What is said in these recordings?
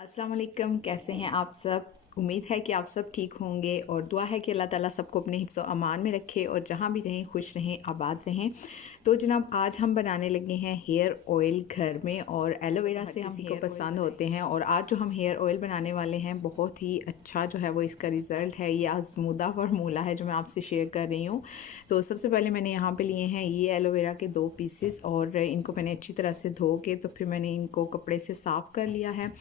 अस्सलाम वालेकुम। कैसे हैं आप सब? उम्मीद है कि आप सब ठीक होंगे और दुआ है कि अल्लाह ताला सबको अपने हिफ्ज़ व अमान में रखे और जहाँ भी रहें खुश रहें, आबाद रहें। तो जनाब आज हम बनाने लगे हैं हेयर ऑयल घर में, और एलोवेरा से हम किसी को पसंद होते हैं। और आज जो हम हेयर ऑयल बनाने वाले हैं बहुत ही अच्छा जो है वो इसका रिज़ल्ट है। ये आज़मूदा फार्मूला है जो मैं आपसे शेयर कर रही हूँ। तो सबसे पहले मैंने यहाँ पे लिए हैं ये एलोवेरा के 2 पीसेस, और इनको मैंने अच्छी तरह से धो के तो फिर मैंने इनको कपड़े से साफ़ कर लिया है।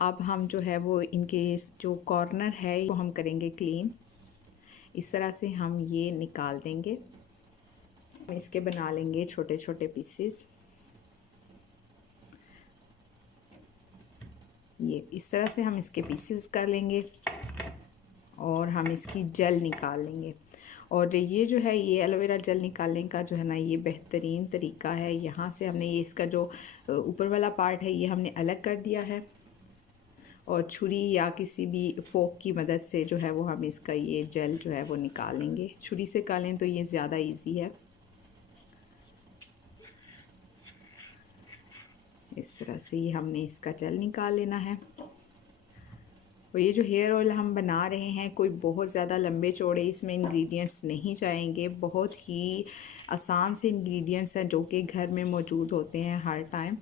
अब हम जो है वो इनके जो कॉर्नर है वो हम करेंगे क्लीन। इस तरह से हम ये निकाल देंगे। इसके बना लेंगे छोटे छोटे पीसेस। ये इस तरह से हम इसके पीसेस कर लेंगे और हम इसकी जेल निकाल लेंगे। और ये जो है ये एलोवेरा जेल निकालने का जो है ना ये बेहतरीन तरीका है। यहाँ से हमने ये इसका जो ऊपर वाला पार्ट है ये हमने अलग कर दिया है, और छुरी या किसी भी फोक की मदद से जो है वो हम इसका ये जेल जो है वो निकाल लेंगे। छुरी से निकालें तो ये ज़्यादा इजी है। इस तरह से ये हमने इसका जेल निकाल लेना है। और ये जो हेयर ऑयल हम बना रहे हैं कोई बहुत ज़्यादा लंबे चौड़े इसमें इंग्रेडिएंट्स नहीं जाएंगे। बहुत ही आसान से इंग्रेडिएंट्स हैं जो कि घर में मौजूद होते हैं हर टाइम।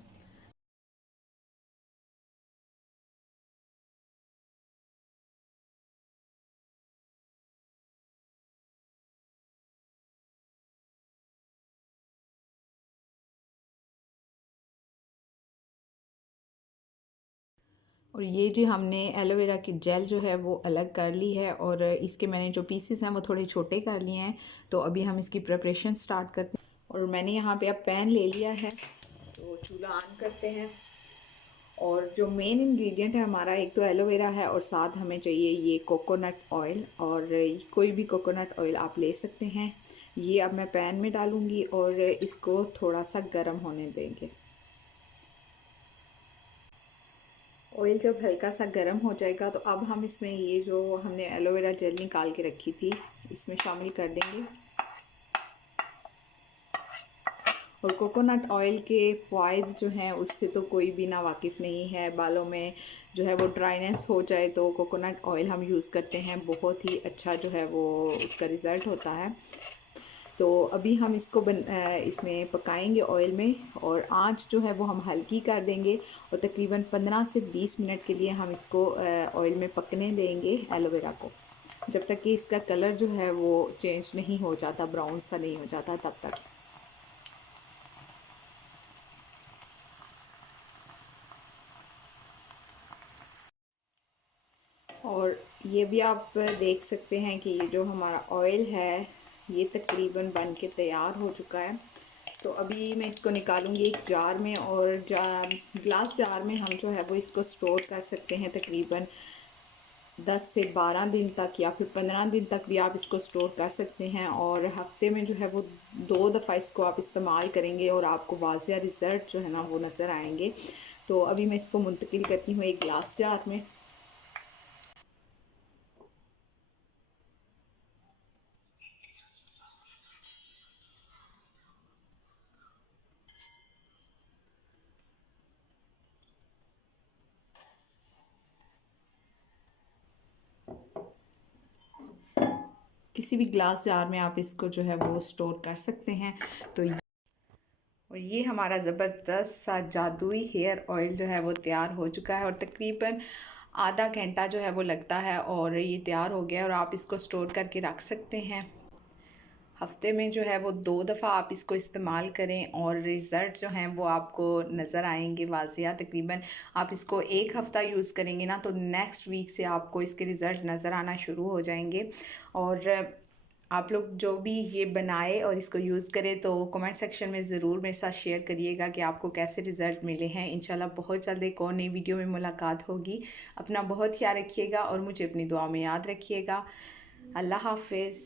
और ये जो हमने एलोवेरा की जेल जो है वो अलग कर ली है, और इसके मैंने जो पीसेस हैं वो थोड़े छोटे कर लिए हैं। तो अभी हम इसकी प्रिपरेशन स्टार्ट करते हैं। और मैंने यहाँ पे अब पैन ले लिया है, तो चूल्हा ऑन करते हैं। और जो मेन इंग्रेडिएंट है हमारा, एक तो एलोवेरा है और साथ हमें चाहिए ये कोकोनट ऑयल, और कोई भी कोकोनट ऑयल आप ले सकते हैं। ये अब मैं पैन में डालूँगी और इसको थोड़ा सा गर्म होने देंगे। ऑयल जब हल्का सा गर्म हो जाएगा तो अब हम इसमें ये जो हमने एलोवेरा जेल निकाल के रखी थी इसमें शामिल कर देंगे। और कोकोनट ऑयल के फ़ायदे जो हैं उससे तो कोई भी ना वाकिफ़ नहीं है। बालों में जो है वो ड्राइनेस हो जाए तो कोकोनट ऑयल हम यूज़ करते हैं, बहुत ही अच्छा जो है वो उसका रिज़ल्ट होता है। तो अभी हम इसको इसमें पकाएंगे ऑयल में, और आंच जो है वो हम हल्की कर देंगे। और तकरीबन 15 से 20 मिनट के लिए हम इसको ऑयल में पकने देंगे एलोवेरा को, जब तक कि इसका कलर जो है वो चेंज नहीं हो जाता, ब्राउन सा नहीं हो जाता तब तक। और ये भी आप देख सकते हैं कि ये जो हमारा ऑयल है ये तकरीबन बन के तैयार हो चुका है। तो अभी मैं इसको निकालूंगी एक जार में, और ग्लास जार में हम जो है वो इसको स्टोर कर सकते हैं तकरीबन 10 से 12 दिन तक, या फिर 15 दिन तक भी आप इसको स्टोर कर सकते हैं। और हफ्ते में जो है वो 2 दफ़ा इसको आप इस्तेमाल करेंगे और आपको वाज़िया रिज़ल्ट जो है ना वो नज़र आएंगे। तो अभी मैं इसको मुंतकिल करती हूँ एक ग्लास जार में। किसी भी ग्लास जार में आप इसको जो है वो स्टोर कर सकते हैं। तो और ये हमारा ज़बरदस्त सा जादुई हेयर ऑयल जो है वो तैयार हो चुका है, और तकरीबन आधा घंटा जो है वो लगता है और ये तैयार हो गया। और आप इसको स्टोर करके रख सकते हैं। हफ्ते में जो है वो 2 दफ़ा आप इसको इस्तेमाल करें और रिज़ल्ट जो हैं वो आपको नज़र आएंगे वाज़िया। तकरीबन आप इसको एक हफ़्ता यूज़ करेंगे ना तो नेक्स्ट वीक से आपको इसके रिज़ल्ट नज़र आना शुरू हो जाएंगे। और आप लोग जो भी ये बनाए और इसको यूज़ करें तो कमेंट सेक्शन में ज़रूर मेरे साथ शेयर करिएगा कि आपको कैसे रिज़ल्ट मिले हैं। इंशाल्लाह बहुत जल्द एक और नई वीडियो में मुलाकात होगी। अपना बहुत ख्याल रखिएगा और मुझे अपनी दुआ में याद रखिएगा। अल्लाह हाफ़िज़।